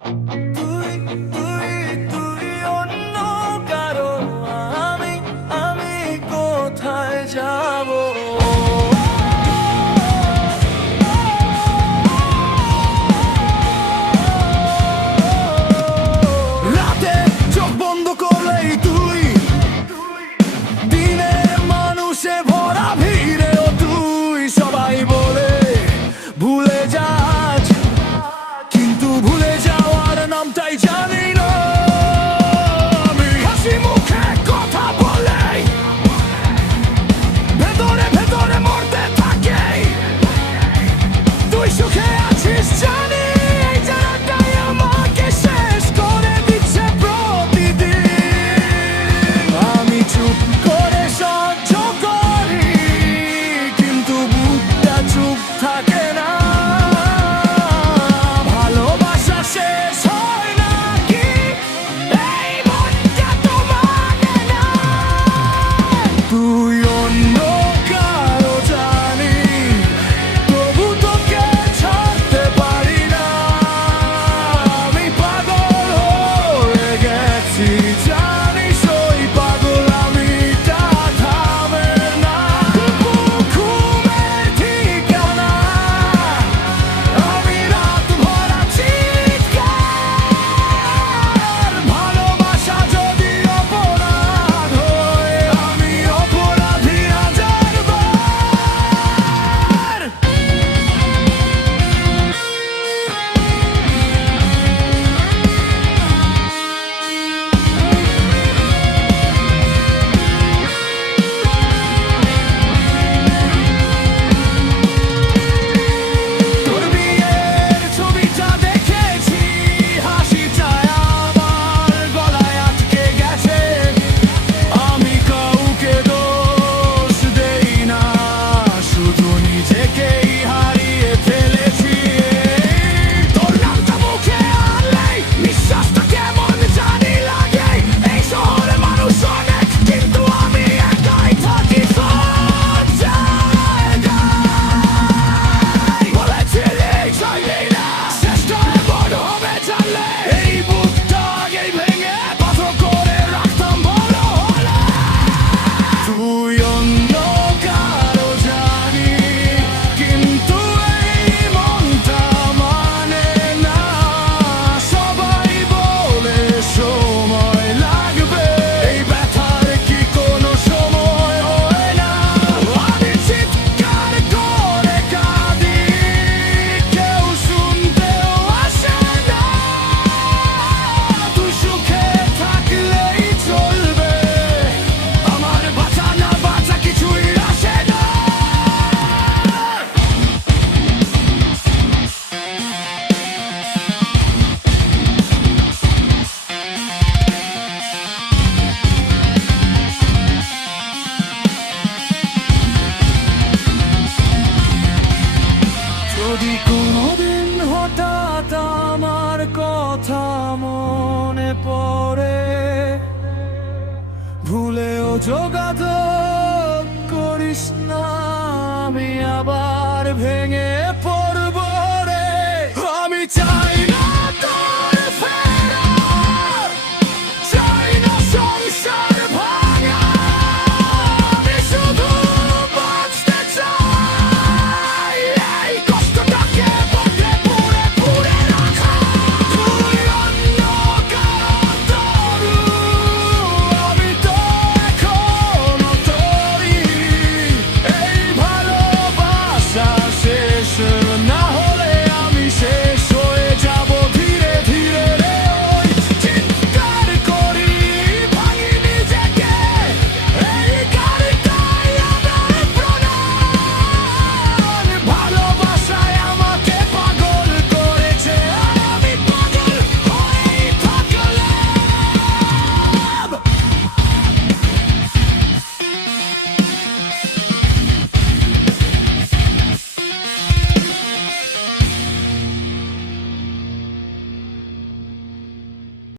তুই তুই তুই অন্য কারো, আমি আমি কোথায় যাব? রাতে চোখ বন্ধ করলেই তুই, দিনে মানুষে ভরা ভিড়েও তুই। সবাই বলে ভুলে যাস, কিন্তু ভুলে যাওয়ার নামটাই জানি না আমি। হাসি মুখে কথা বলে ভেতরে ভেতরে মরতে থাকে। তুই সুখে আছিস জানি, এই জানাটাই আমাকে শেষ করে দিচ্ছে প্রতিদিন। আমি চুপ করে সহ্য করি, কিন্তু বুকটা চুপ থাকে না। ভালোবাসা শেষ হয় নাকি এই মনটা তো মানে না। তুই অন্য কারো জানি, তবু তোকে ছাড়তে পারি না। আমি পাগল হয়ে গেছি জানিস, ওই পাগল আমিটা থামে না। ঘুমের ঠিকানা, আমি রাত ভরা চিৎকার। ভালোবাসা যদি অপরাধ হয়, আমি অপরাধী হাজারবার। তোর বিয়ের ছবিটা দেখেছি, হাসিটা আমার গলায় আটকে গেছে। আমি কাউকে দোষ দেই না, শুধু নিজেকেই হারিয়ে ফেলেছি। তোর নামটা মুখে আনলেই নিঃশ্বাসটা কেমন জানি লাগে। এই শহরে মানুষ অনেক, কিন্তু আমি একাই থাকি সব জায়গায়। বলেছিলি চাইবি না, চেষ্টা এমন হবে জানলে। এই বুকটা আগেই ভেঙে পাথর করে রাখতাম বড় হলে। তুই অন্য কারো জানি, কিন্তু এই মনটা মানে না। সবাই বলে সময় লাগবে, এই ব্যথার কি কোনো সময় হয় না? আমি চিৎকার করে কাঁদি, কেউ শুনতেও আসে না। তুই সুখে থাকলেই চলবে, আমার বাঁচা না বাঁচা কিছুই আসে না। যদি কোনোদিন হঠাৎ আমার কথা মনে পড়ে, ভুলেও যোগাযোগ করিস না, আমি আবার ভেঙে